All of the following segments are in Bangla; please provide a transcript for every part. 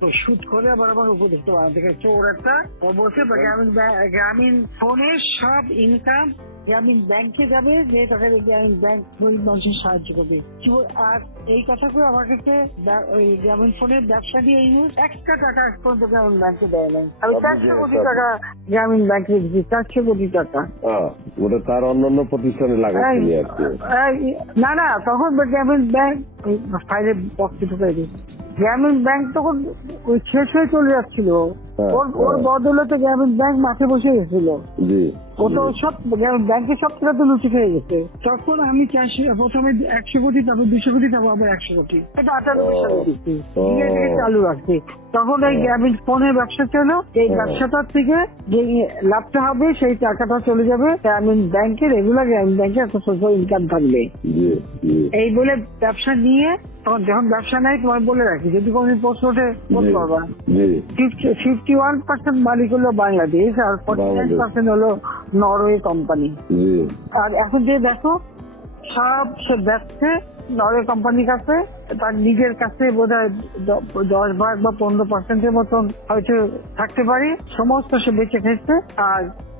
তো শুট করে আবার আমার উপদেশটা বানাতে গেছে চোর একটা বলছে গ্রামীণ গ্রামীণ ফোনের সব ইনকাম গ্রামীণ ব্যাংকে যাবে যে গ্রামীণ ব্যাংক গরিব মানুষের সাহায্য করবে। আর এই কথা করে আমার কাছে ওই গ্রামীণ ফোনের ব্যবসা দিয়ে ইউজ একটা টাকা পর্যন্ত গ্রামীণ ব্যাংকে দেয় নাই। আমি চারশো কোটি টাকা গ্রামীণ ব্যাংকে দিচ্ছি চারশো কোটি টাকা। ওটা তার অন্যান্য প্রতিষ্ঠানে না না তখন গ্রামীণ ব্যাংক ফাইলে বক্স ঢুকাই দিই গ্রামীণ ব্যাংক তখন শেষ হয়ে চলে যাচ্ছিল। ওর ওর হ্যাঁ। বদলতে গ্রামীণ ব্যাংক মাঠে বসে গেছিল। জি ও তো সব ব্যাংকের সব টাকা তো লুচি খেয়ে গেছে। তখন আমি চারশো প্রথমে একশো কোটি তারপর দুশো কোটি তারপর আবার একশো কোটি। এটা আটানব্বই। সালে দিচ্ছি। চালু রাখছি তখন এই গ্রামীণ ফোনের ব্যবসা ছিল এই ব্যবসাটার থেকে যে লাভটা হবে সেই টাকাটা চলে যাবে গ্রামীণ ব্যাংকে রেগুলার গ্রামীণ ব্যাংকে একটা সোশ্যাল ইনকাম থাকবে। জি জি। এই বলে ব্যবসা নিয়ে তখন যখন ব্যবসা নেই তোমার বলে রাখি যদি কোনো প্রশ্ন ওঠে বলতে পারবা জি। ফিফটি ওয়ান পার্সেন্ট মালিক হলো বাংলাদেশ আর ফর্টি নাইন পার্সেন্ট হলো নরওয়ে কোম্পানি আর এখন যে দেখো সব সে যাচ্ছে নরওয়ে কোম্পানির কাছে তার নিজের কাছে বোধ হয় দশ ভাগ বা পনেরো পার্সেন্টের মতন হয়তো থাকতে পারে। সমস্ত সে বেঁচে খেয়েছে আর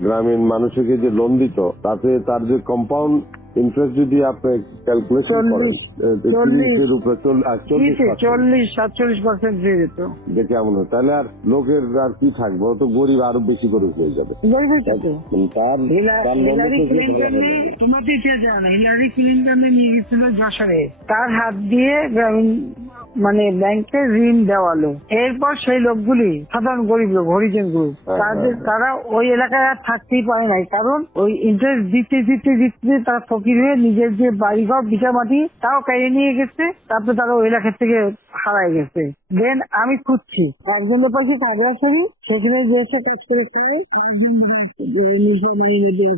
গ্রামীণ মানুষকে যে লোন দিত তাতে তার যে কম্পাউন্ড ইন্টারেস্ট যদি আপনি ক্যালকুলেশন করেন তিরিশের উপরে চল্লিশ সাতচল্লিশ পার্সেন্ট দিয়ে যেত যে কেমন হয় তাহলে আর লোকের আর কি থাকবে? তো গরিব আরও বেশি করে হয়ে যাবে। তার হিলারি। তোমরা জানো ক্লিন্টন নিয়ে গেছিল যশোরে। তার হাত দিয়ে গ্রামীণ মানে ব্যাংকে ঋণ দেওয়ালো এরপর সেই লোকগুলি সাধারণ গরিব লোক হরিজন গ্রুপ হ্যাঁ, তাদের হ্যাঁ। তারা ওই এলাকায় আর থাকতেই পারে নাই। কারণ ওই ইন্টারেস্ট দিতে দিতে দিতে তারা ফকির হয়ে নিজের যে বাড়িঘর বিটা মাটি তাও কেড়ে নিয়ে গেছে। তারপরে তারা ওই এলাকা থেকে হারায় গেছে। দেন আমি খুঁজছি। একজনের পাশে খাগড়াছড়ি সেখানে যে এসে কাজ করে খায়? নিজের মানে নিজের